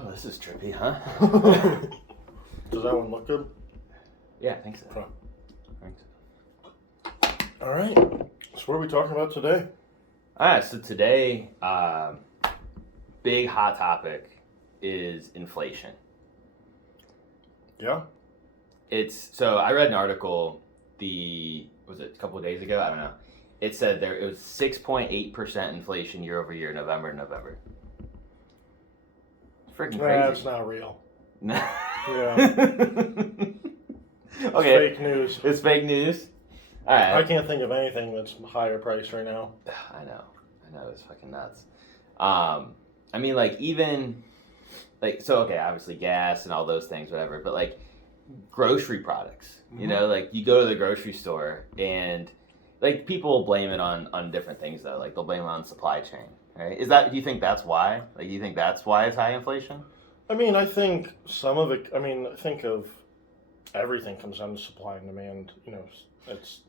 Oh, this is trippy, huh? Does that one look good? Yeah, I think so. Okay. Thanks. All right. So what are we talking about today? All right, so today, big hot topic is inflation. Yeah. So I read an article was it a couple of days ago? I don't know. It said it was 6.8% inflation year over year, November to November. Freaking crazy. That's not real. Yeah. Okay. It's fake news. It's fake news? All right. I can't think of anything that's higher price right now. I know, it's fucking nuts. I mean, like, even, like, so, okay, obviously gas and all those things, whatever, but, like, grocery products, you know, like, you go to the grocery store and, like, people blame it on different things, though. Like, they'll blame it on supply chain, right? Do you think that's why? Like, do you think that's why it's high inflation? I mean, I think some of it, think of everything comes down to supply and demand, you know. It's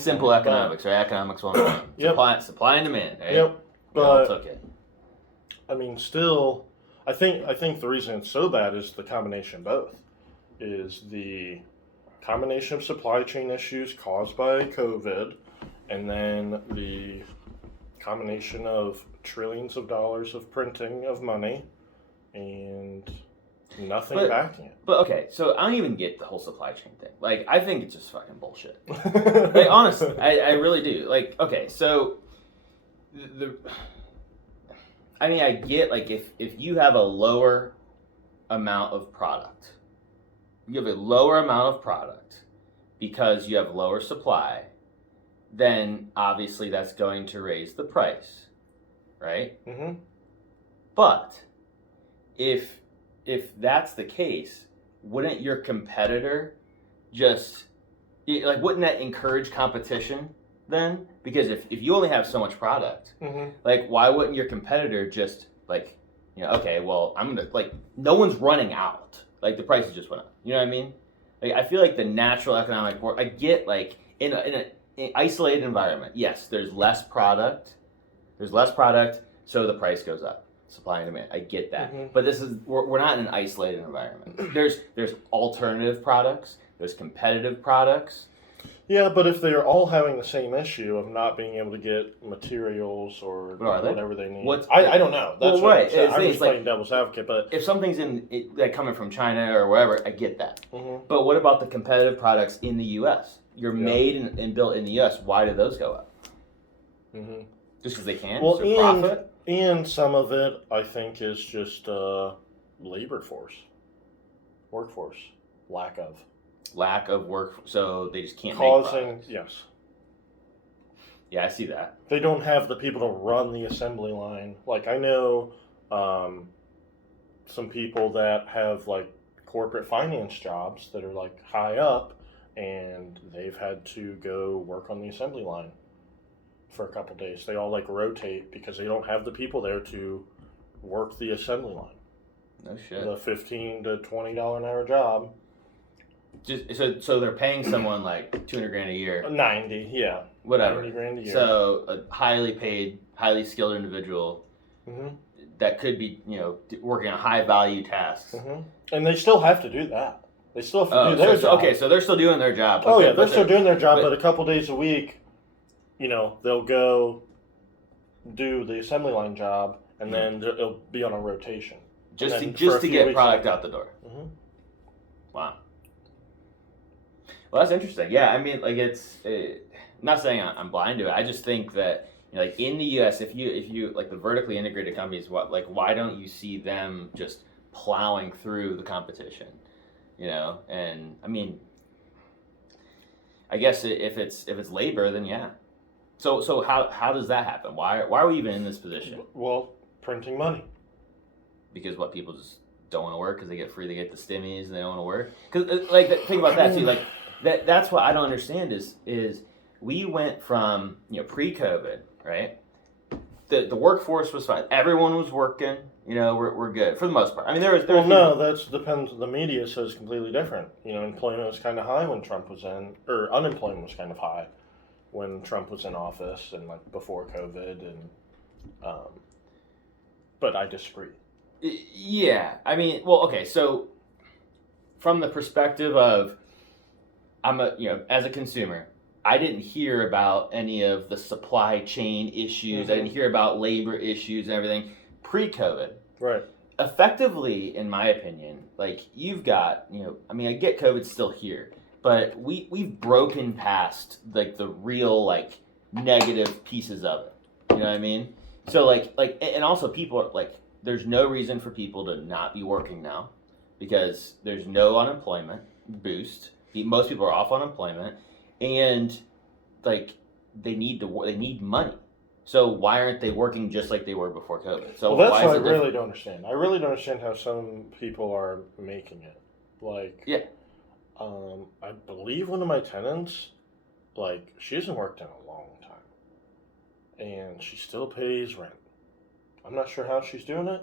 simple economics, right? Economics 101. Yep. Supply and demand, right? Yep. But took it. I mean, still, I think the reason it's so bad is the combination of both. Is the combination of supply chain issues caused by COVID, and then the combination of trillions of dollars of printing of money, and nothing backing it. But okay, so I don't even get the whole supply chain thing. Like, I think it's just fucking bullshit. Like, honestly, I really do. Like, okay, so I mean, I get, like, if you have a lower amount of product, because you have lower supply, then obviously that's going to raise the price, right? Mm-hmm. But if that's the case, wouldn't your competitor wouldn't that encourage competition then? Because if you only have so much product, like, why wouldn't your competitor just, like, you know, okay, well, I'm gonna, like, no one's running out. Like, the prices just went up. You know what I mean? Like, I feel like the natural economic world, I get, like, in an isolated environment, yes, there's less product, so the price goes up. Supply and demand. I get that. But we're not in an isolated environment. There's alternative products, there's competitive products. Yeah, but if they're all having the same issue of not being able to get materials or whatever they need, I don't know. That's right. I'm just playing devil's advocate. But if something's coming from China or wherever, I get that. But what about the competitive products in the U.S.? You're made and built in the U.S. Why do those go up? Just because they can? Well, profit? And some of it, I think, is just workforce, Lack of work, so they just can't make products. Yes. Yeah, I see that. They don't have the people to run the assembly line. Like, I know some people that have, like, corporate finance jobs that are, like, high up, and they've had to go work on the assembly line for a couple days. They all, like, rotate because they don't have the people there to work the assembly line. No shit. The $15 to $20 an hour job. Just so they're paying someone like $200,000 a year. 90, yeah. Whatever. $90,000 a year. So a highly paid, highly skilled individual that could be, you know, working on high value tasks. And they still have to do that. They still have to do their job. Okay, so they're still doing their job. Oh yeah, they're still doing their job, but a couple days a week, you know, they'll go do the assembly line job, and then it'll be on a rotation. Just to get product out the door. Wow. Well, that's interesting. Yeah, I mean, like, I'm not saying I'm blind to it. I just think that, you know, like, in the U.S., if you like the vertically integrated companies, why don't you see them just plowing through the competition? You know, and I mean, I guess if it's labor, then yeah. So how does that happen? Why are we even in this position? Well, printing money. Because people just don't want to work because they get the stimmies and they don't want to work. Because, like, think about that too. Like, that's what I don't understand is we went from, you know, pre-COVID, right? The workforce was fine. Everyone was working. You know, we're good for the most part. I mean, there was no, that depends. The media says completely different. You know, employment was kind of high when Trump was in, or unemployment was kind of high when Trump was in office and, like, before COVID, and but I disagree. Yeah, I mean, well, okay, so from the perspective of as a consumer, I didn't hear about any of the supply chain issues. I didn't hear about labor issues and everything pre-COVID. Right. Effectively, in my opinion, like you've got, I mean, I get COVID's still here, but we've broken past like the real like negative pieces of it. You know what I mean? So and also people are like, there's no reason for people to not be working now because there's no unemployment boost. Most people are off unemployment, and like they need money. So why aren't they working just like they were before COVID? So well, that's why what I is it really don't understand. I really don't understand how some people are making it. Like, yeah, I believe one of my tenants, like, she hasn't worked in a long time, and she still pays rent. I'm not sure how she's doing it.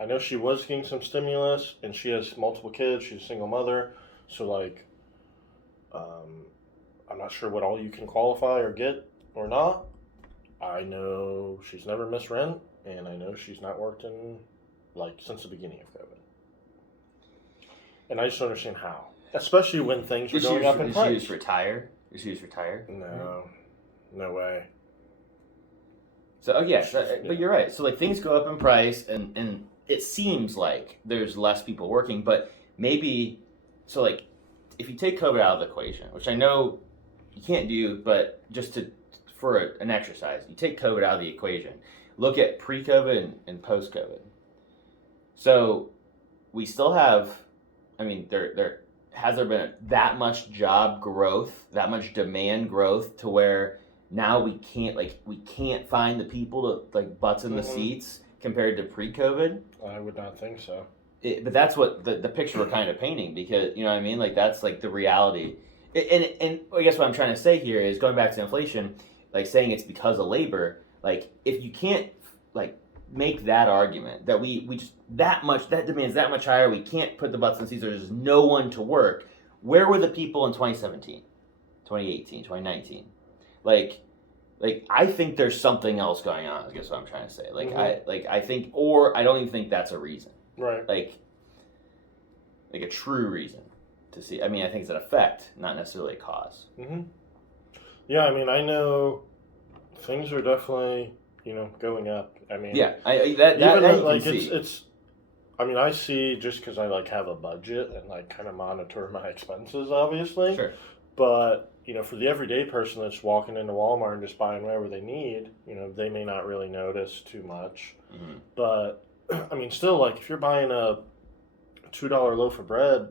I know she was getting some stimulus, and she has multiple kids. She's a single mother, so like, I'm not sure what all you can qualify or get or not. I know she's never missed rent, and I know she's not worked in like since the beginning of COVID. And I just don't understand how, especially when things were going up in price. Did she just retire? Did she just retire? No, no way. So but you're right. So like things go up in price, and it seems like there's less people working, but maybe so like if you take COVID out of the equation, which I know you can't do, but just for an exercise, you take COVID out of the equation. Look at pre-COVID and post-COVID. So we still have. I mean, has there been that much job growth, that much demand growth to where now we can't find the people to like butts in the seats compared to pre-COVID? I would not think so. But that's what the picture we're kind of painting, because you know what I mean. Like that's like the reality. And I guess what I'm trying to say here is going back to inflation, like saying it's because of labor. Like if you can't like make that argument that we just that demands that much higher, we can't put the butts in the seats, there's no one to work. Where were the people in 2017, 2018, 2019? Like I think there's something else going on. I guess what I'm trying to say. Like I think, or I don't even think that's a reason. Right. Like a true reason to see. I mean, I think it's an effect, not necessarily a cause. Yeah, I mean, I know things are definitely going up. I mean, yeah, it's. I mean, I see just because I like have a budget and like kind of monitor my expenses, obviously. Sure. But for the everyday person that's walking into Walmart and just buying whatever they need, they may not really notice too much. But I mean, still, like if you're buying a $2 loaf of bread,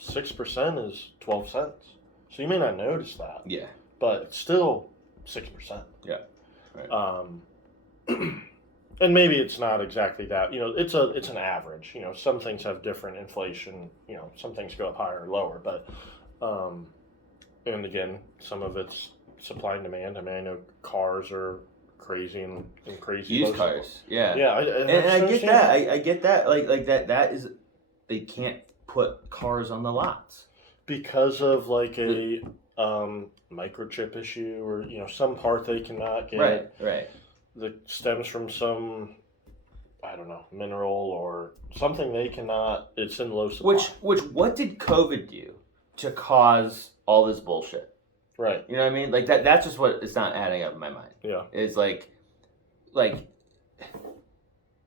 6% is 12 cents. So you may not notice that. Yeah. But it's still 6%. Yeah. Right. And maybe it's not exactly that. It's an average. Some things have different inflation. Some things go up higher or lower. But and again, some of it's supply and demand. I mean, I know cars are crazy and crazy. Used cars. Yeah. Yeah. I get that. I get that. Like that is, they can't put cars on the lots because of like a microchip issue, or some part they cannot get. Right. That stems from some, I don't know, mineral or something they cannot. It's in low supply. Which what did COVID do to cause all this bullshit? Right. You know what I mean? Like that's just what it's not adding up in my mind. Yeah. It's like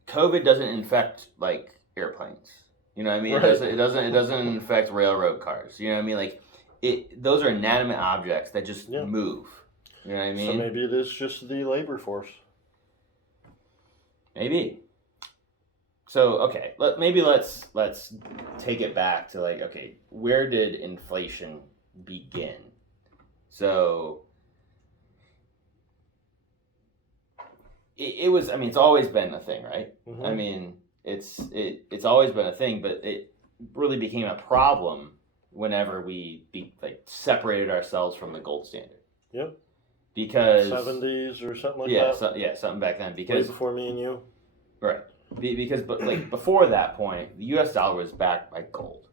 COVID doesn't infect like airplanes. You know what I mean? Right. It doesn't infect railroad cars. You know what I mean? Like those are inanimate objects that just move. You know what I mean? So maybe it is just the labor force. Maybe. So okay, let's take it back to like, okay, where did inflation begin? So it was. I mean, it's always been a thing, right? I mean, it's always been a thing, but it really became a problem whenever we separated ourselves from the gold standard. Yep. Because 70s or something like that. Something back then. Because way before me and you. Right. Because before that point, the U.S. dollar was backed by gold,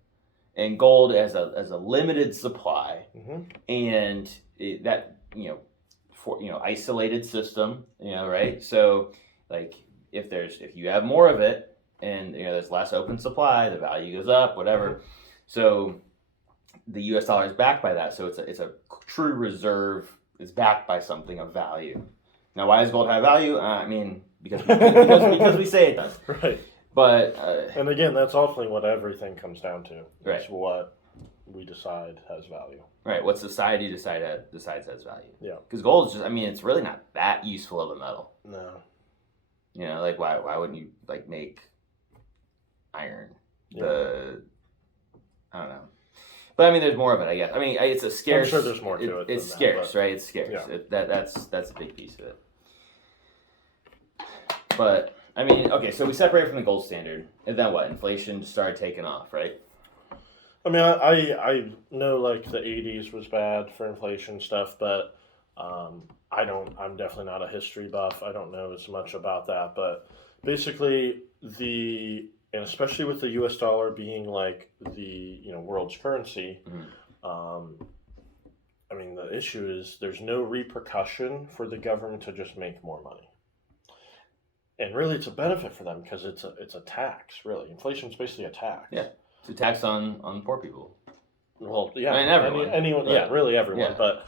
and gold as a limited supply, and isolated system, right? So like if you have more of it, and there's less open supply, the value goes up, whatever. So the U.S. dollar is backed by that. So it's a true reserve. It's backed by something of value. Now, why does gold have value? Because we say it does. Right. But and again, that's ultimately what everything comes down to. Right. It's what we decide has value. Right. What society decides has value. Yeah. Because gold is just, it's really not that useful of a metal. No. Like why wouldn't you like make iron? Yeah. I don't know. But there's more of it, I guess. It's a scarce. I'm sure there's more to it. It's scarce, right? It's scarce. Yeah. That's a big piece of it. But okay, so we separated from the gold standard, and then what? Inflation started taking off, right? I know like the 80s was bad for inflation stuff, but I'm definitely not a history buff. I don't know as much about that, but basically and especially with the U.S. dollar being like the world's currency, the issue is there's no repercussion for the government to just make more money, and really it's a benefit for them because it's a tax. Really, inflation is basically a tax. Yeah, it's a tax on poor people. Well, yeah, everyone. Anyone, right. Yeah, really everyone, yeah. But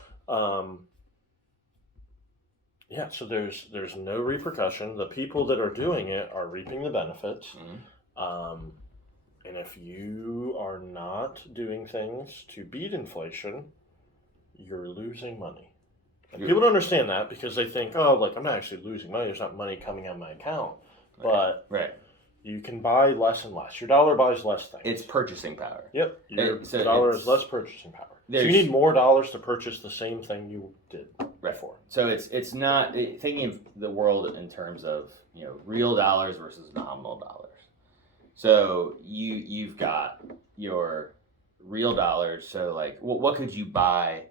yeah, so there's no repercussion. The people that are doing it are reaping the benefits. And if you are not doing things to beat inflation, you're losing money. And people don't understand that because they think, I'm not actually losing money. There's not money coming out of my account. But you can buy less and less. Your dollar buys less things. It's purchasing power. Yep. Your dollar is less purchasing power. So you need more dollars to purchase the same thing you did before. So it's not thinking of the world in terms of real dollars versus nominal dollars. So you've got your real dollars. So like what could you buy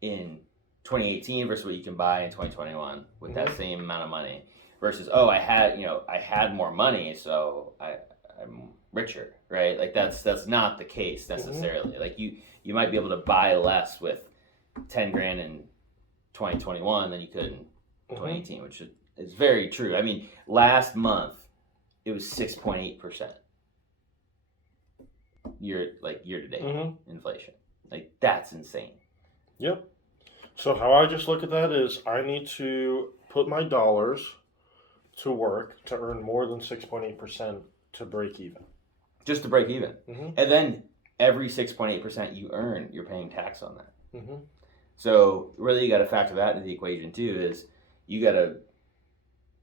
in 2018 versus what you can buy in 2021 with that same amount of money versus I had more money, so I'm richer, right? Like that's not the case necessarily. Like you might be able to buy less with 10 grand in 2021 than you could in 2018, which is very true. Last month it was 6.8%. Year to date inflation. Like that's insane. Yep. So how I just look at that is I need to put my dollars to work to earn more than 6.8% to break even. Just to break even. And then every 6.8% you earn, you're paying tax on that. So really you got to factor that into the equation too, is you got to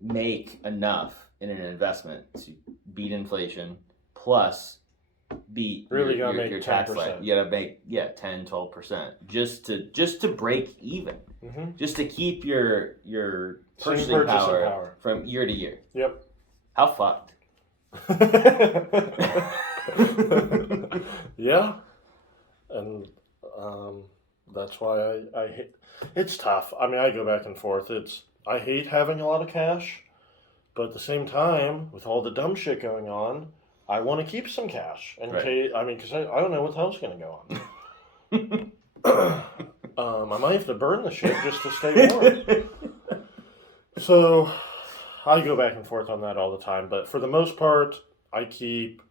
make enough in an investment to beat inflation plus beat your tax life. You gotta make 10, 12% just to break even. Just to keep your purchasing power from year to year. Yep. How fucked? Yeah. And that's why I hate it's tough. I go back and forth. I hate having a lot of cash, but at the same time, with all the dumb shit going on, I want to keep some cash in case. Because I don't know what the hell's going to go on. I might have to burn the shit just to stay warm. So I go back and forth on that all the time. But for the most part, I keep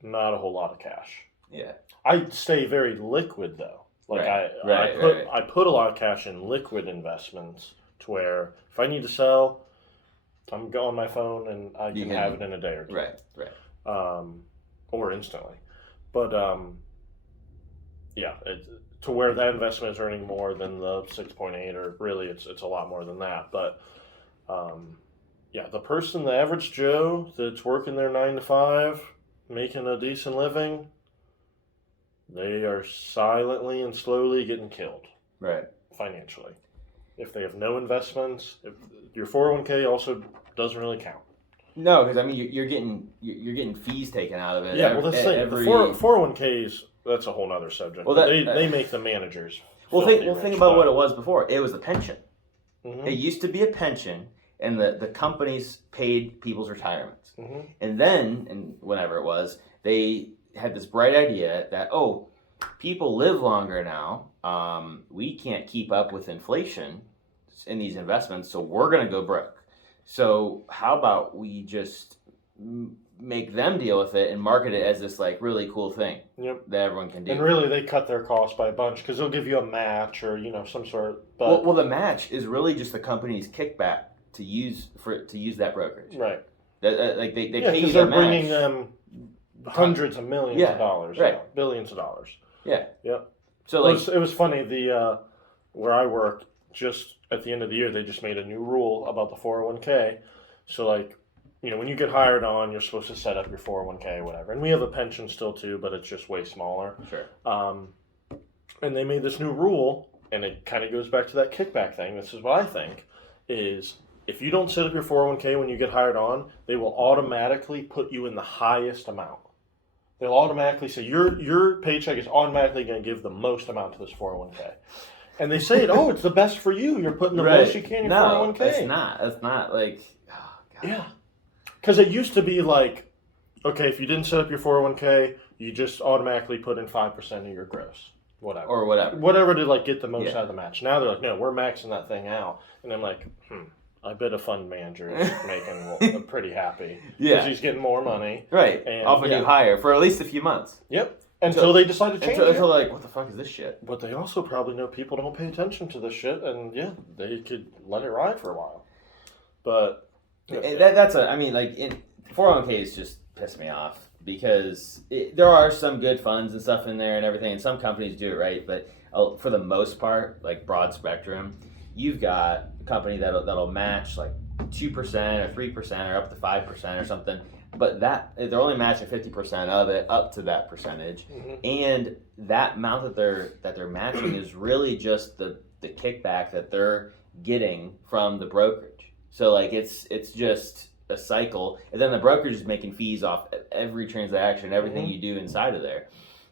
not a whole lot of cash. Yeah. I stay very liquid though. Like I put a lot of cash in liquid investments to where if I need to sell, I'm on my phone and I can have it in a day or two. Right. Or instantly. But to where that investment is earning more than the 6.8, or really it's a lot more than that. But the average Joe that's working their 9 to 5, making a decent living, they are silently and slowly getting killed. Right. Financially. If they have no investments, if your 401k also doesn't really count. No, because you're getting fees taken out of it. Yeah, well, that's the 401ks. That's a whole other subject. Well, they make the managers. Think about what it was before. It was a pension. It used to be a pension, and the companies paid people's retirements. And then, and whenever it was, they had this bright idea that people live longer now. We can't keep up with inflation in these investments, so we're gonna go broke. So how about we just make them deal with it and market it as this like really cool thing Yep. that everyone can do. And really, they cut their costs by a bunch because they'll give you a match or some sort. But Well, the match is really just the company's kickback to use that brokerage. right, Like they pay you because the they're bringing match. them hundreds of millions of dollars, right. Billions of dollars. Yeah. Yep. So it was funny. Where I work, just at the end of the year, they just made a new rule about the 401k. So like, when you get hired on, you're supposed to set up your 401k or whatever. And we have a pension still too, but it's just way smaller. Sure. And they made this new rule, and it kind of goes back to that kickback thing. This is what I think is. If you don't set up your 401k when you get hired on, they will automatically put you in the highest amount. They'll automatically say your paycheck is automatically going to give the most amount to this 401k. And they say it, it's the best for you. You're putting the most you can in your 401k. It's not. It's not like, oh, God. Yeah. Because it used to be like, okay, if you didn't set up your 401k, you just automatically put in 5% of your gross. Whatever. Or whatever. Whatever to like get the most out of the match. Now they're like, no, we're maxing that thing out. And I'm like, I bet a fund manager is making pretty happy. Because he's getting more money. Right. And, off a new hire for at least a few months. Yep. Until they decide to change it. Until like, what the fuck is this shit? But they also probably know people don't pay attention to this shit. And they could let it ride for a while. But. That's 401ks just piss me off. Because there are some good funds and stuff in there and everything. And some companies do it right. But for the most part, like broad spectrum, you've got a company that'll match like 2% or 3% or up to 5% or something, but they're only matching 50% of it up to that percentage, and that amount that they're matching is really just the kickback that they're getting from the brokerage. So like it's just a cycle, and then the brokerage is making fees off every transaction, everything you do inside of there,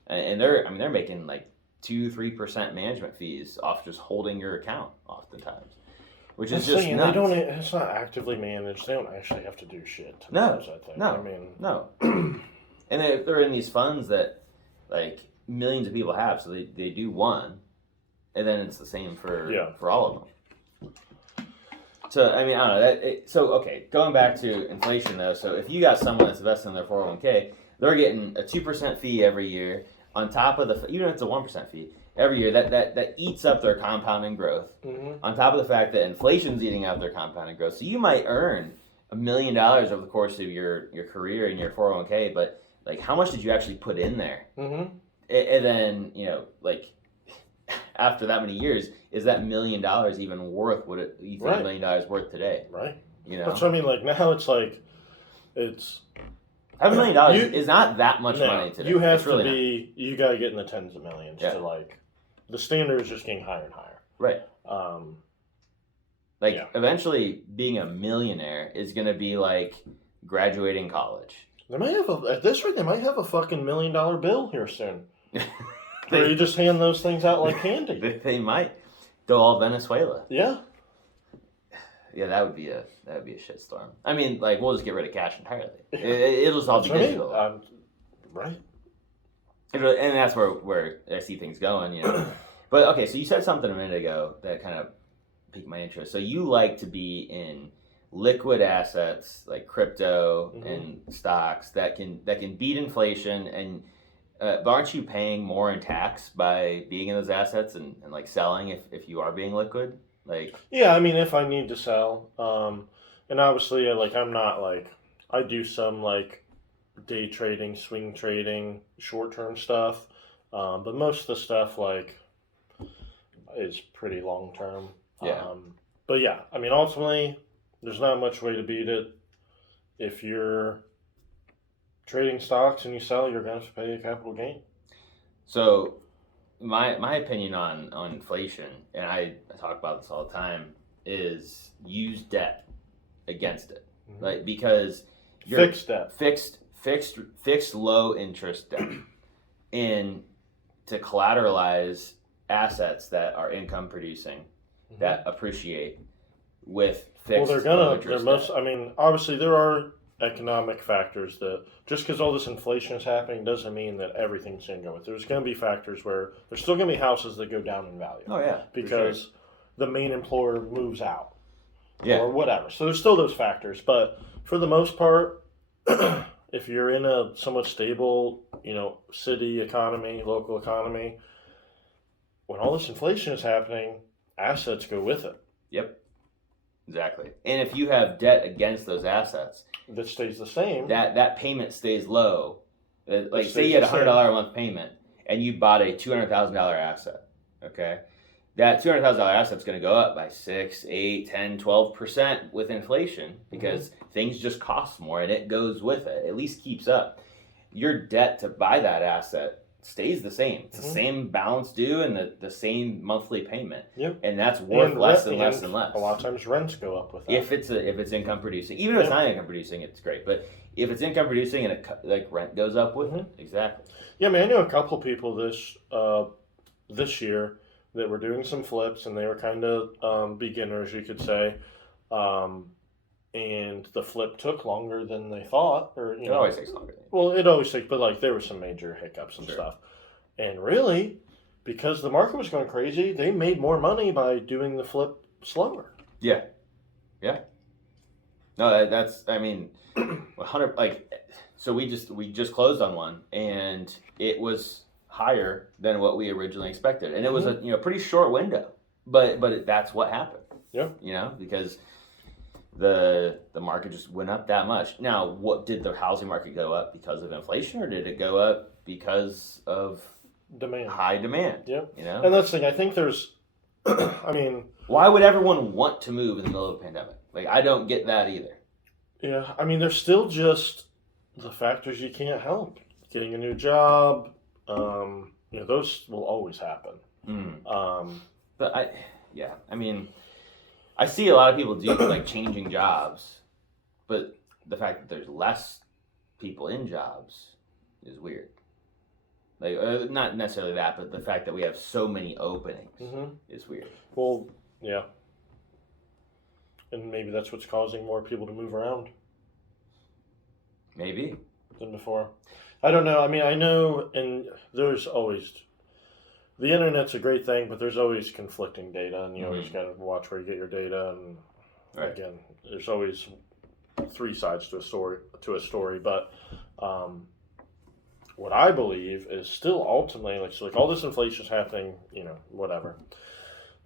and they're making like 2-3% management fees off just holding your account oftentimes, which is just nuts. It's not actively managed. They don't actually have to do shit. No, I think. No. And they're in these funds that like millions of people have, so they do one, and then it's the same for all of them. So I don't know okay, going back to inflation though. So if you got someone that's investing in their 401k, they're getting a 2% fee every year. On top of even if it's a 1% fee every year, that eats up their compounding growth. On top of the fact that inflation's eating out their compounding growth, so you might earn $1 million over the course of your career in your 401k, but like how much did you actually put in there? And then like after that many years, is that $1 million even worth what you think $1 million worth today? Right. That's what I mean. Like now, it's. $5 million is not that much money today. You have to be. You got to get in the tens of millions to like. The standard is just getting higher and higher. Right. Eventually, being a millionaire is going to be like graduating college. They might have at this rate. They might have a fucking $1 million bill here soon. Or you just hand those things out like candy. They might. They'll all Venezuela. Yeah. Yeah, that would be a shitstorm. We'll just get rid of cash entirely. It'll just all be digital. Right. And that's where I see things going, But okay, so you said something a minute ago that kind of piqued my interest. So you like to be in liquid assets like crypto and stocks that can beat inflation, and but aren't you paying more in tax by being in those assets and like selling if you are being liquid? Yeah, if I need to sell, and obviously, I'm not I do some day trading, swing trading, short term stuff, but most of the stuff is pretty long term. Yeah. But yeah, ultimately, there's not much way to beat it. If you're trading stocks and you sell, you're going to have to pay a capital gain. So. My opinion on inflation, and I talk about this all the time, is use debt against it, because you're fixed low interest debt, and to collateralize assets that are income producing that appreciate with fixed. Well, obviously there are economic factors that just because all this inflation is happening doesn't mean that everything's going to go with. There's going to be factors where there's still going to be houses that go down in value. Oh yeah, because the main employer moves out, or yeah, whatever. So there's still those factors, but for the most part, if you're in a somewhat stable, city economy, local economy, when all this inflation is happening, assets go with it. Yep. Exactly. And if you have debt against those assets, that stays the same. That payment stays low. Like say you had $100 a month payment and you bought a $200,000 asset. Okay. That $200,000 asset's going to go up by 6, 8, 10, 12% with inflation because things just cost more and it goes with it. At least keeps up. Your debt to buy that asset stays the same. It's the same balance due and the same monthly payment. Yep. And that's worth less and less and less. A lot of times rents go up with that. If it's income producing. Even if it's not income producing, it's great. But if it's income producing and rent goes up with it, exactly. Yeah, I mean, I know a couple people this year that were doing some flips, and they were kind of beginners, you could say. And the flip took longer than they thought, It always takes longer. Well, it always takes, but there were some major hiccups and stuff. And really, because the market was going crazy, they made more money by doing the flip slower. Yeah. No, that's 100. So we just closed on one, and it was higher than what we originally expected, and it was a pretty short window, but that's what happened. Yeah. Because the market just went up that much. Now, what did the housing market go up because of inflation, or did it go up because of demand? High demand. Yeah. And that's the thing. I think there's. Why would everyone want to move in the middle of a pandemic? I don't get that either. Yeah, there's still just the factors you can't help. Getting a new job, those will always happen. But I see a lot of people do changing jobs, but the fact that there's less people in jobs is weird. Not necessarily that, but the fact that we have so many openings is weird. Well, yeah. And maybe that's what's causing more people to move around. Maybe. Than before. I don't know. I know, and there's always... The internet's a great thing, but there's always conflicting data, and you always got to watch where you get your data. And again, there's always three sides to a story. But what I believe is still ultimately, all this inflation is happening, whatever.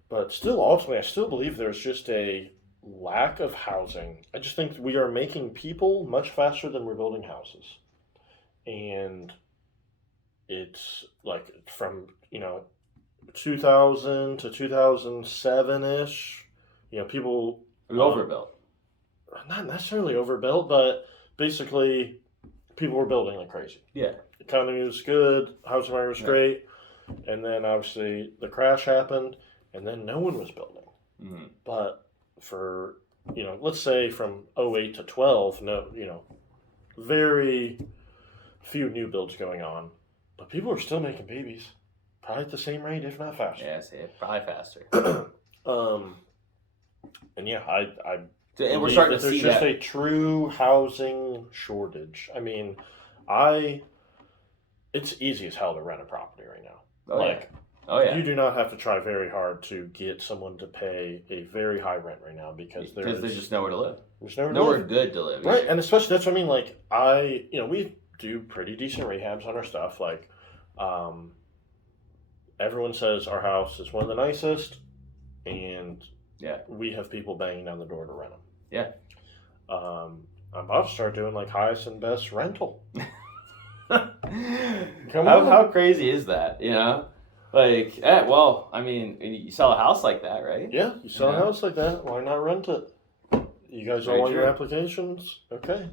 But still, ultimately, I still believe there's just a lack of housing. I just think we are making people much faster than we're building houses, and it's from 2000 to 2007-ish, people... We overbuilt. Not necessarily overbuilt, but basically people were building like crazy. Yeah. The economy was good, housing market was great, and then obviously the crash happened, and then no one was building. But for, let's say from 08 to 12, very few new builds going on, but people are still making babies. Probably at the same rate, if not faster. Yeah, probably faster. And yeah, I and we're starting to see that. There's just a true housing shortage. It's easy as hell to rent a property right now. Oh yeah. You do not have to try very hard to get someone to pay a very high rent right now because there's just nowhere to live. There's nowhere good to live. Right, and especially that's what I mean. We do pretty decent rehabs on our stuff. Everyone says our house is one of the nicest, and we have people banging down the door to rent them. Yeah. I'm about to start doing highest and best rental. How crazy is that? You sell a house like that, right? Yeah, you sell a house like that. Why not rent it? You guys all want your applications? Okay.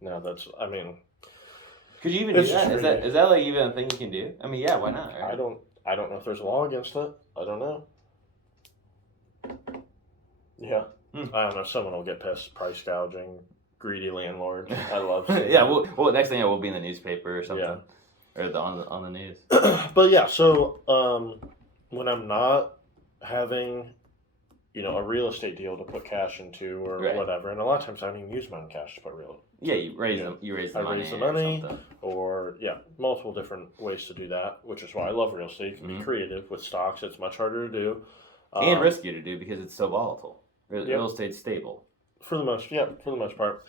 No, that's. Could you even do that? Is that even a thing you can do? Why not? Right? I don't know if there's a law against it. I don't know. Yeah. I don't know. Someone will get pissed. Price gouging, greedy landlord. I love it. Yeah. Well, next thing will be in the newspaper or something. Yeah. Or on the news. But yeah, so when I'm not having, a real estate deal to put cash into or whatever, and a lot of times I don't even use my own cash to put real. Yeah, you raise the money. I raise the money, or multiple different ways to do that, which is why I love real estate. You can be creative with stocks. It's much harder to do. And risky to do because it's so volatile. Real estate's stable. For the most part.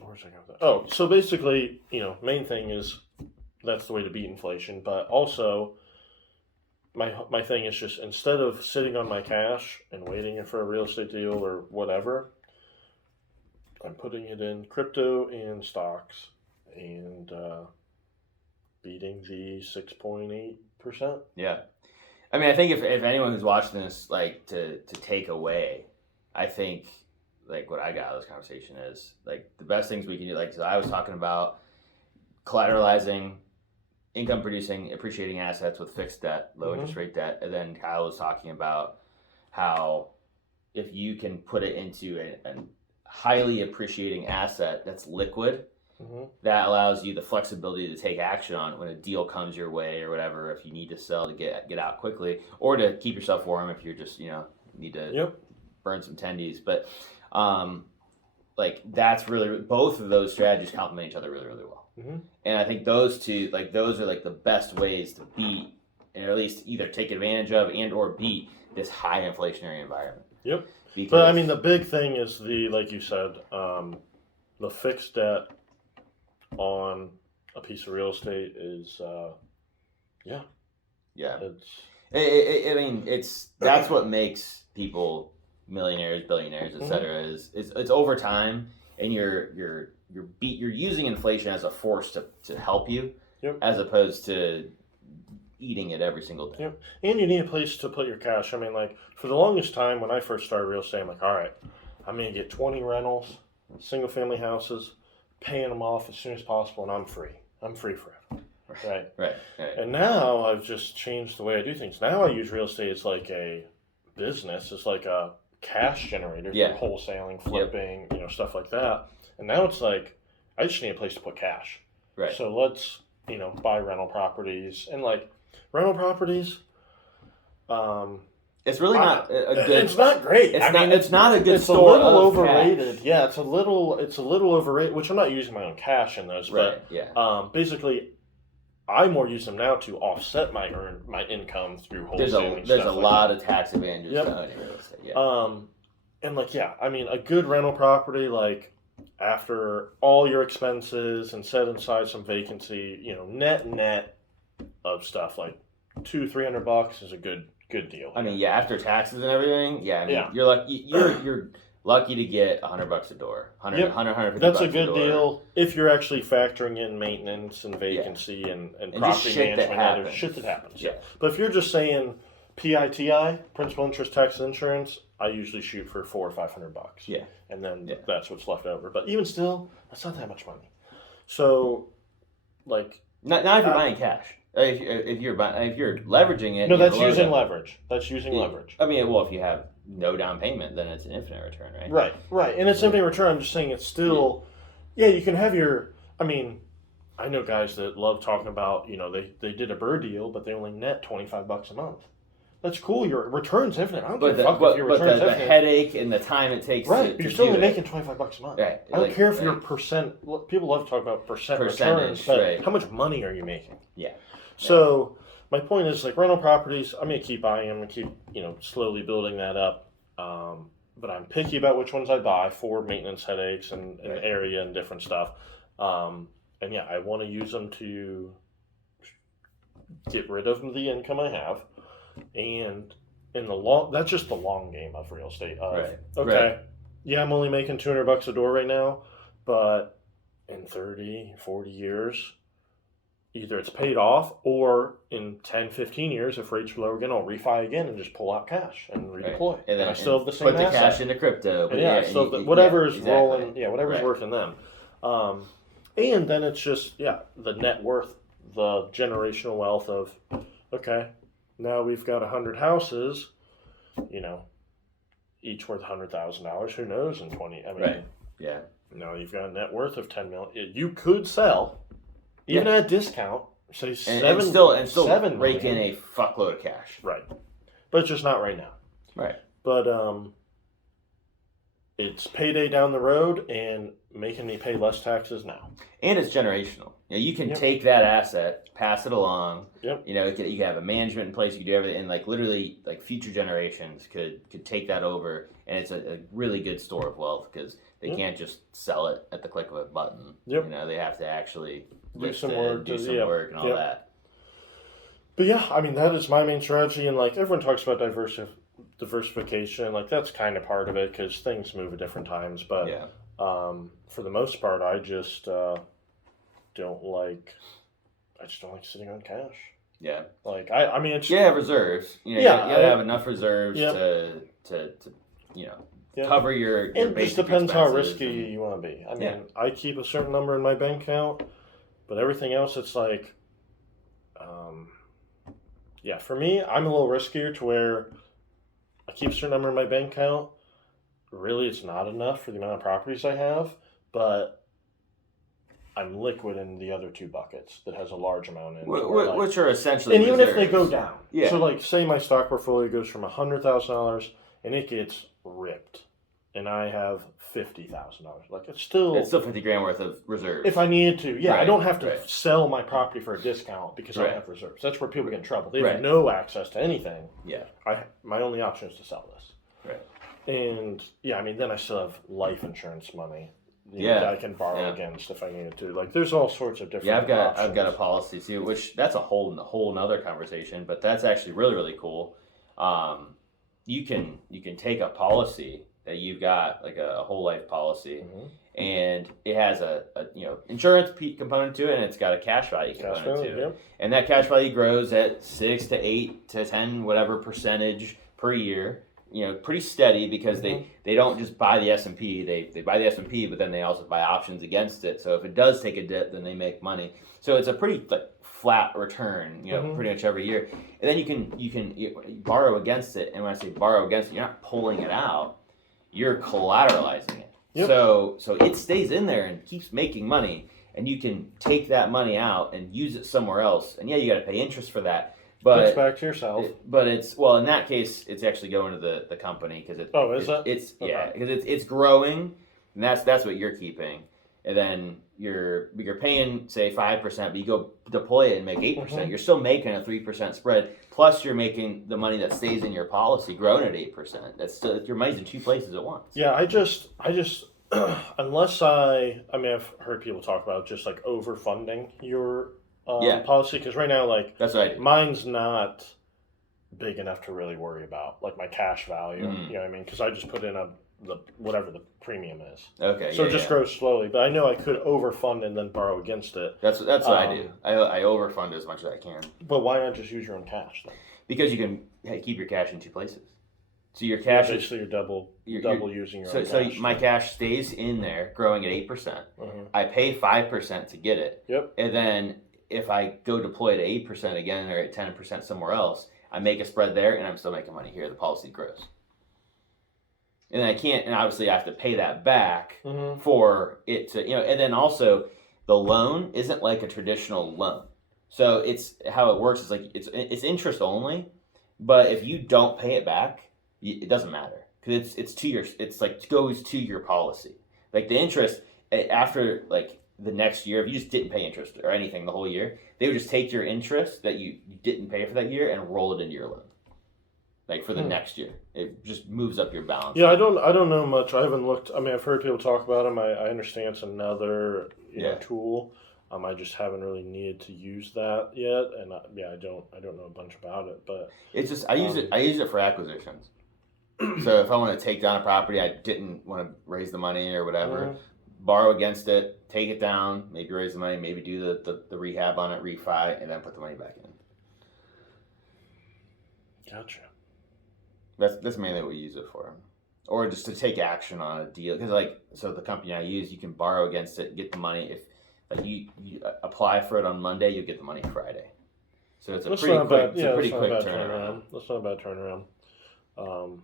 Where's I got that? Oh, so basically, main thing is that's the way to beat inflation. But also, my thing is just instead of sitting on my cash and waiting for a real estate deal or whatever, I'm putting it in crypto and stocks and beating the 6.8%. Yeah. I mean, I think if anyone who's watching this, like, to take away, I think, like, what I got out of this conversation is, like, the best things we can do, like, so I was talking about collateralizing income-producing, appreciating assets with fixed debt, low interest rate debt, and then Kyle was talking about how if you can put it into a highly appreciating asset that's liquid, that allows you the flexibility to take action on when a deal comes your way or whatever, if you need to sell to get out quickly, or to keep yourself warm if you're just, need to burn some tendies. But like, that's really, both of those strategies complement each other really, really well. And I think those two, like, those are like the best ways to beat, or at least either take advantage of and or beat this high inflationary environment. Because, but I mean, the big thing is like you said, the fixed debt on a piece of real estate is, I mean, that's what makes people millionaires, billionaires, etc. Is it's over time, and you're using inflation as a force to help you, as opposed to eating it every single day. And you need a place to put your cash. I mean, like, for the longest time when I first started real estate, I'm like, all right, I'm gonna get 20 rentals, single family houses, paying them off as soon as possible, and I'm free. I'm free forever. Right. And now I've just changed the way I do things. Now I use real estate as like a business. It's like a cash generator for wholesaling, flipping, stuff like that. And now it's like, I just need a place to put cash. Right. So let's, buy rental properties. And like, rental properties, it's really not a good. It's not great. It's not a good. It's a little overrated. Cash. Yeah, it's a little overrated. Which I'm not using my own cash in those, but basically, I more use them now to offset my income through wholesaling. There's a lot of tax advantages to owning real estate. And like, I mean, a good rental property, like, after all your expenses and set aside some vacancy, net of stuff like $200-300 is a good deal. I mean, after taxes and everything, you're lucky to get $100 a door, $150. That's a good deal if you're actually factoring in maintenance and vacancy and property management and other shit that happens. But if you're just saying PITI, principal, interest, tax, insurance, I usually shoot for $400 or $500. And then that's what's left over. But even still, that's not that much money. So, like, not if you're buying cash. If you're leveraging it. No, that's using leverage. Leverage. I mean, well, if you have no down payment, then it's an infinite return, right? Right. And it's infinite return. I'm just saying it's still, you can have your. I mean, I know guys that love talking about, they did a bird deal, but they only net $25 a month. That's cool. Your return's infinite. I don't give a fuck if your return's infinite. The headache and the time it takes. You're still only making $25 a month. Right. I don't care if your percent. People love to talk about returns, but how much money are you making? So my point is, like, rental properties, I'm going to keep buying them and keep, slowly building that up. But I'm picky about which ones I buy for maintenance headaches and area and different stuff. And I want to use them to get rid of the income I have. And in the long, that's just the long game of real estate. I'm only making $200 a door right now, but in 30, 40 years, either it's paid off, or in 10, 15 years, if rates are low again, I'll refi again and just pull out cash and redeploy. And then I still have the same asset. Put the cash into crypto. But whatever's rolling, whatever's working them. And then it's just, the net worth, the generational wealth of, now we've got 100 houses, each worth $100,000. Who knows in 20? I mean, now you've got a net worth of $10 million. You could sell, even at a discount, say and still $7 rake million. in a fuckload of cash. Right, but it's just not right now. Right. But it's payday down the road and making me pay less taxes now. And it's generational. You can Yep. take that asset, pass it along. Yep. You can have a management in place. You can do everything, and like literally, like future generations could take that over, and it's a really good store of wealth because they can't just sell it at the click of a button. Yep. They have to actually Do some work, work, and all that. But yeah, I mean that is my main strategy, and like everyone talks about diversification, like that's kind of part of it because things move at different times. But Yeah. For the most part, I just don't like sitting on cash. Yeah. Like I mean, it's have reserves. You gotta have enough reserves to cover your it basic just depends how expenses risky and- you want to be. I mean, I keep a certain number in my bank account, but everything else, it's like, for me, I'm a little riskier to where I keep a certain number in my bank account. Really, it's not enough for the amount of properties I have, but I'm liquid in the other two buckets that has a large amount in. Which are essentially and even reserves. if they go down. Yeah. So like say my stock portfolio goes from $100,000 and it gets ripped and I have $50,000. Like it's still $50,000 worth of reserves. if I needed to. Yeah, Right, I don't have to right. sell my property for a discount because I Right. don't have reserves. That's where people get in trouble. They Right. have no access to anything. Yeah. My only option is to sell this. Right. And I mean then I still have life insurance money. Yeah. That I can borrow against if I needed to. Like there's all sorts of different I've got a policy too, which that's a whole nother conversation, but that's actually really, really cool. You can take a policy that you've got, like a whole life policy, and it has a insurance component to it, and it's got a cash value component to it. And that cash value grows at 6 to 8 to 10 whatever percentage per year. Pretty steady because they don't just buy the S&P. They buy the S&P, but then they also buy options against it. So if it does take a dip, then they make money. So it's a pretty flat return, pretty much every year. And then you can borrow against it. And when I say borrow against it, you're not pulling it out. You're collateralizing it. Yep. So it stays in there and keeps making money. And you can take that money out and use it somewhere else. And you got to pay interest for that. But it's back to yourself. But it's in that case, it's actually going to the company because it. Oh, is it? It's Okay. because it's growing, and that's what you're keeping, and then you're paying say 5%, but you go deploy it and make 8%. You're still making a 3% spread. Plus, you're making the money that stays in your policy growing at 8%. That's still your money's in two places at once. Yeah, I just unless I mean I've heard people talk about just like overfunding your policy because right now like That's what I do. mine's not big enough to really worry about like my cash value. You know what I mean? Because I just put in whatever the premium is. Okay. So it just grows slowly. But I know I could overfund and then borrow against it. That's what I do. I overfund as much as I can. But why not just use your own cash then? Because you can keep your cash in two places. So your cash basically you're double using your own cash. So my cash stays in there, growing at 8%. I pay 5% to get it. Yep. And then if I go deploy it at 8% again or at 10% somewhere else, I make a spread there and I'm still making money here. The policy grows. And and obviously I have to pay that back for it to, and then also the loan isn't like a traditional loan. So it's how it works is like it's interest only, but if you don't pay it back, it doesn't matter because it goes to your policy. Like the interest after like the next year, if you just didn't pay interest or anything the whole year, they would just take your interest that you didn't pay for that year and roll it into your loan. Like for the next year, it just moves up your balance. Yeah, I don't know much. I haven't looked. I mean, I've heard people talk about them. I understand it's another tool. I just haven't really needed to use that yet, and I don't know a bunch about it. But it's just I use it for acquisitions. So if I want to take down a property, I didn't want to raise the money or whatever, borrow against it, take it down, maybe raise the money, maybe do the rehab on it, refi, and then put the money back in. Gotcha. That's mainly what we use it for, or just to take action on a deal. Because so the company I use, you can borrow against it, get the money. If you apply for it on Monday, you get the money Friday. So it's a pretty quick turnaround. That's not a bad turnaround.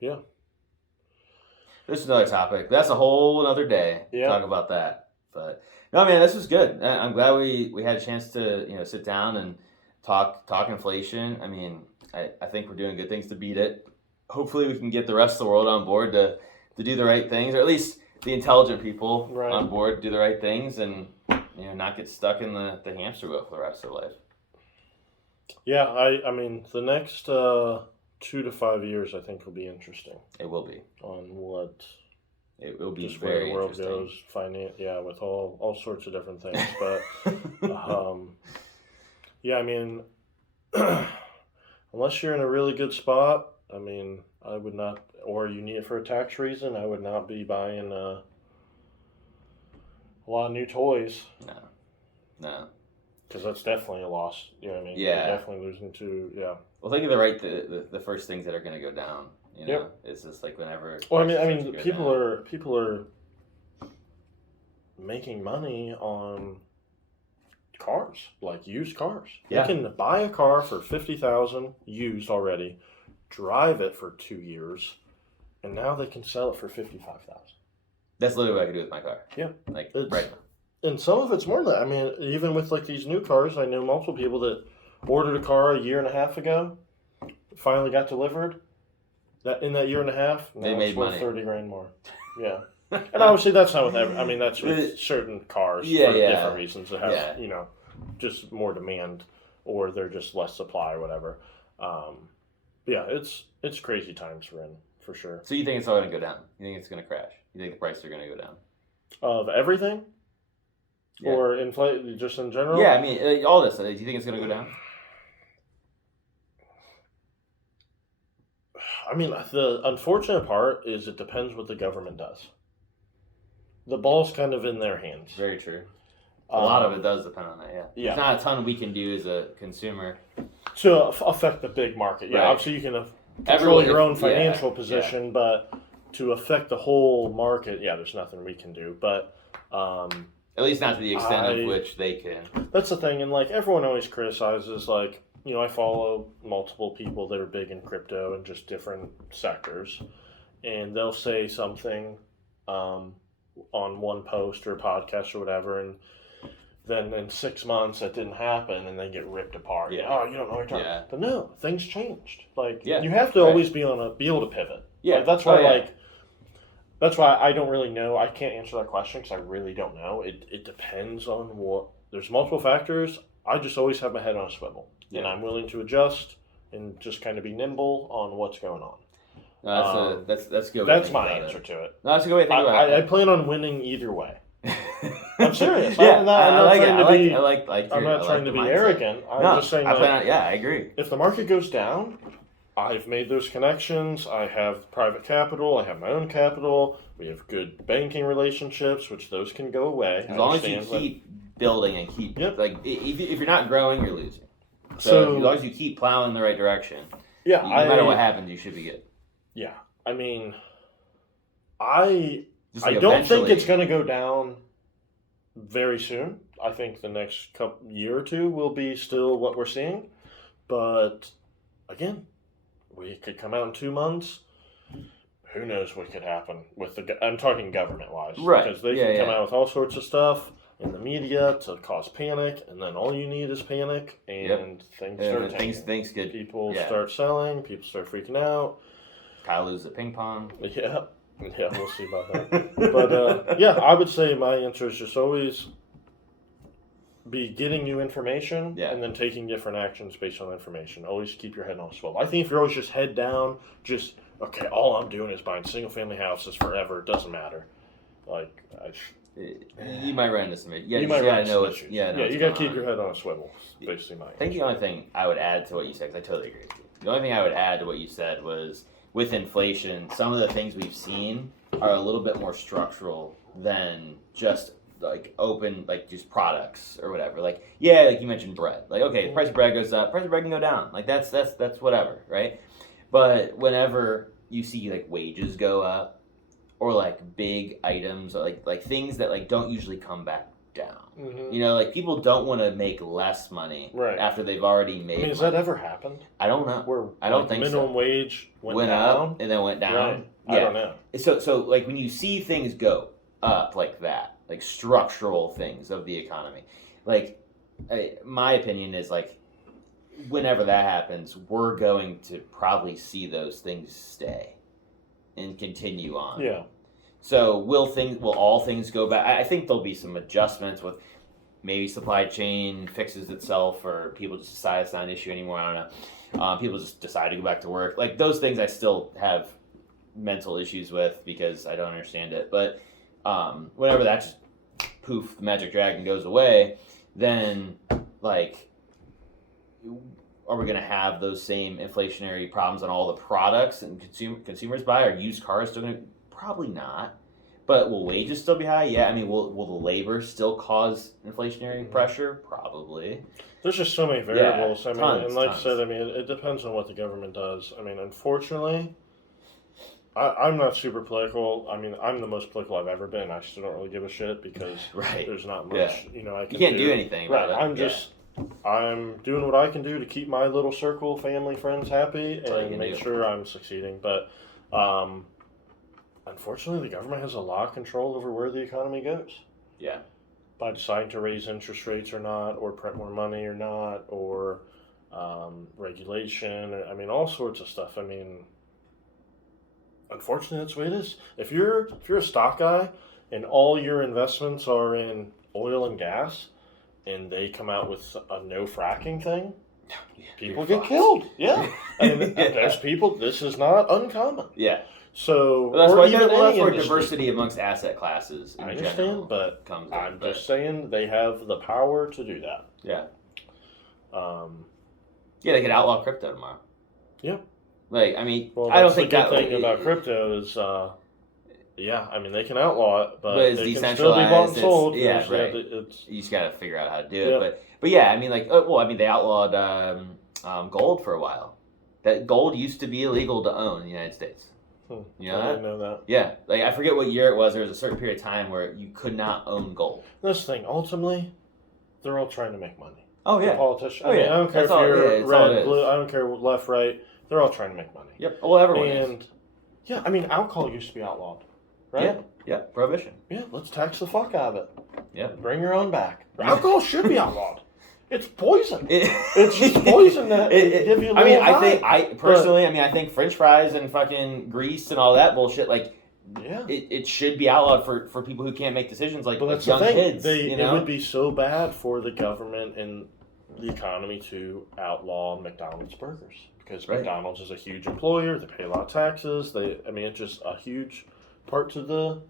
Yeah. This is another topic. That's a whole other day. Yeah. Talk about that. But no, man, this was good. I'm glad we had a chance to sit down and talk inflation. I mean, I think we're doing good things to beat it. Hopefully, we can get the rest of the world on board to to do the right things, or at least the intelligent people Right. on board do the right things, and not get stuck in the hamster wheel for the rest of their life. Yeah, I mean, the next 2 to 5 years, I think, will be interesting. It will be. On what it will be just very where the world interesting. goes, with all sorts of different things. But yeah, I mean, unless you're in a really good spot, I mean, I would not, or you need it for a tax reason, I would not be buying a lot of new toys. No. Because that's definitely a loss. You know what I mean? Yeah. You're definitely losing to, yeah. Well, think of the first things that are going to go down. Yep. It's just like whenever. Well, I mean, people are making money on cars, like used cars. Yeah. You can buy a car for $50,000 used already, drive it for 2 years, and now they can sell it for $55,000. That's literally what I could do with my car. Yeah. Like It's- right now. And some of it's more than that. I mean, even with like these new cars, I know multiple people that ordered a car a year and a half ago, finally got delivered. That in that year and a half, now They made it's worth money. $30,000 more. Yeah, and obviously that's not with every. I mean, that's with certain cars for different reasons that have just more demand, or they're just less supply or whatever. Yeah, it's crazy times we're in for sure. So you think it's all going to go down? You think it's going to crash? You think the prices are going to go down? Of everything. Yeah. Or inflate just in general? Yeah, I mean, all this. Do you think it's going to go down? I mean, the unfortunate part is it depends what the government does. The ball's kind of in their hands. Very true. A lot of it does depend on that, yeah. Yeah. There's not a ton we can do as a consumer. To affect the big market. Yeah, Right. obviously you can control your own financial yeah, position, but to affect the whole market, there's nothing we can do. But at least not to the extent of which they can. That's the thing, and like everyone always criticizes, like, I follow multiple people that are big in crypto and just different sectors, and they'll say something on one post or podcast or whatever, and then in 6 months that didn't happen, and they get ripped apart. Yeah. Oh, you don't know what you're talking about. But no, things changed. Like, Yeah. you have to always be able to pivot. Yeah. Like, that's why that's why I don't really know. I can't answer that question because I really don't know. It depends on what. There's multiple factors. I just always have my head on a swivel, and I'm willing to adjust and just kind of be nimble on what's going on. No, that's a good way That's to think my about answer it. to it. No, that's a good way to think about I it. plan on winning either way. I'm serious. Yeah, I'm not trying to be mindset. arrogant. I'm just saying. I agree. If the market goes down, I've made those connections. I have private capital. I have my own capital. We have good banking relationships, which those can go away. As long as you keep building and keep if you're not growing, you're losing. So as long as you keep plowing in the right direction, no matter what happens, you should be good. Yeah, I mean, I Like don't think it's going to go down very soon. I think the next year or two will be still what we're seeing, but again, we could come out in 2 months. Who knows what could happen with I'm talking government-wise. Right. Because they can come out with all sorts of stuff in the media to cause panic, and then all you need is panic, and things start tanking. Things get... People start selling, people start freaking out. Kyle loses the ping pong. Yeah, we'll see about that. But, I would say my answer is just always be getting new information and then taking different actions based on information. Always keep your head on a swivel. I think if you're always just head down, all I'm doing is buying single-family houses forever. It doesn't matter. Like, you might run into some issues. You might run into some issues. You got to keep your head on a swivel. Basically, my I think the only thing I would add to what you said, because I totally agree with you. The only thing I would add to what you said was, with inflation, some of the things we've seen are a little bit more structural than just just products or whatever. Like you mentioned bread. Like, okay, the price of bread goes up, price of bread can go down. Like that's whatever, right? But whenever you see like wages go up, or like big items, or like things that like don't usually come back down. Mm-hmm. Like people don't want to make less money after they've already made. Has that ever happened? I don't know. I don't think minimum wage went down, up and then went down. Right. Yeah. I don't know. So like when you see things go up like that, like structural things of the economy, like my opinion is like whenever that happens, we're going to probably see those things stay. and continue on. Yeah. So will all things go back? I think there'll be some adjustments with maybe supply chain fixes itself, or people just decide it's not an issue anymore. I don't know. People just decide to go back to work. Like those things, I still have mental issues with because I don't understand it. But whenever that just poof, the magic dragon goes away, then like, are we going to have those same inflationary problems on all the products and consumers buy? Are used cars still going to? Probably not. But will wages still be high? Yeah. I mean, will the labor still cause inflationary pressure? Probably. There's just so many variables. Yeah, I mean, and like I said, I mean, it depends on what the government does. I mean, unfortunately, I'm not super political. I mean, I'm the most political I've ever been. I still don't really give a shit because there's not much, I can do. You can't do anything about it. I'm doing what I can do to keep my little circle, family, friends happy and make sure I'm succeeding. But unfortunately, the government has a lot of control over where the economy goes. Yeah. By deciding to raise interest rates or not, or print more money or not, or regulation. I mean, all sorts of stuff. I mean, unfortunately, that's the way it is. If you're a stock guy and all your investments are in oil and gas, and they come out with a no fracking thing, people get killed. Yeah. And there's people. This is not uncommon. Yeah. So that's why diversity amongst asset classes in general but comes in. I'm just saying they have the power to do that. Yeah. They could outlaw crypto tomorrow. Yeah. Like, I mean, I don't think the good thing about crypto is, I mean, they can outlaw it, but it's it decentralized. Can still be bought and sold. Yeah, right. You just got to figure out how to do it. But yeah, I mean, like, they outlawed gold for a while. That gold used to be illegal to own in the United States. You know I didn't know that. Yeah, like I forget what year it was. There was a certain period of time where you could not own gold. This thing, ultimately, they're all trying to make money. Oh yeah, the politicians. I don't care if you're red, blue. I don't care left, right. They're all trying to make money. Yep. Well, everyone is. Yeah, I mean, alcohol used to be outlawed, right? Yeah. Prohibition. Yeah, let's tax the fuck out of it. Yeah. Bring your own back. Alcohol should be outlawed. It's poison. It's just poison that give you a little I think French fries and fucking grease and all that bullshit, like, it should be outlawed for people who can't make decisions like young kids. It would be so bad for the government and the economy to outlaw McDonald's burgers because McDonald's is a huge employer. They pay a lot of taxes. It's just a huge part to the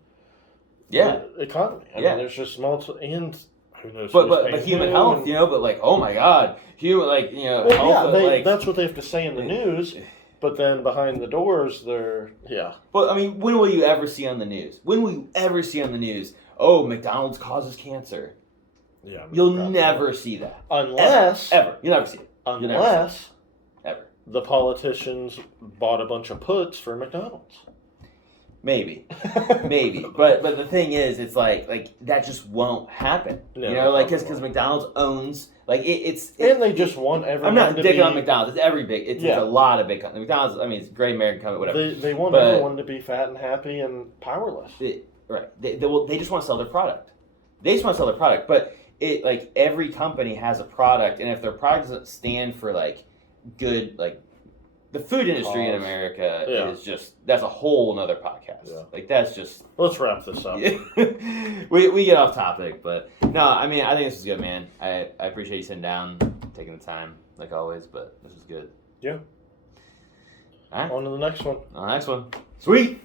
economy. I mean, there's just multiple and. Who knows but human health, but like, oh my God, health, that's what they have to say in the news, but then behind the doors, they're, But, I mean, when will you ever see on the news? When will you ever see on the news, oh, McDonald's causes cancer? Yeah. You'll never see that. Unless... Ever. You'll never see it. Unless... Ever. The politicians bought a bunch of puts for McDonald's. Maybe, but the thing is, it's like that just won't happen. Because McDonald's owns and they just want everyone. I'm not digging on McDonald's. It's a lot of big companies. McDonald's, I mean, it's a great American company, whatever. They want everyone to be fat and happy and powerless. They just want to sell their product. They just want to sell their product, but every company has a product, and if their product doesn't stand for good the food industry in America is that's a whole nother podcast. Yeah. That's just... Let's wrap this up. we get off topic, but no, I mean, I think this is good, man. I appreciate you sitting down, taking the time, like always, but this is good. Yeah. All right. On to the next one. Sweet!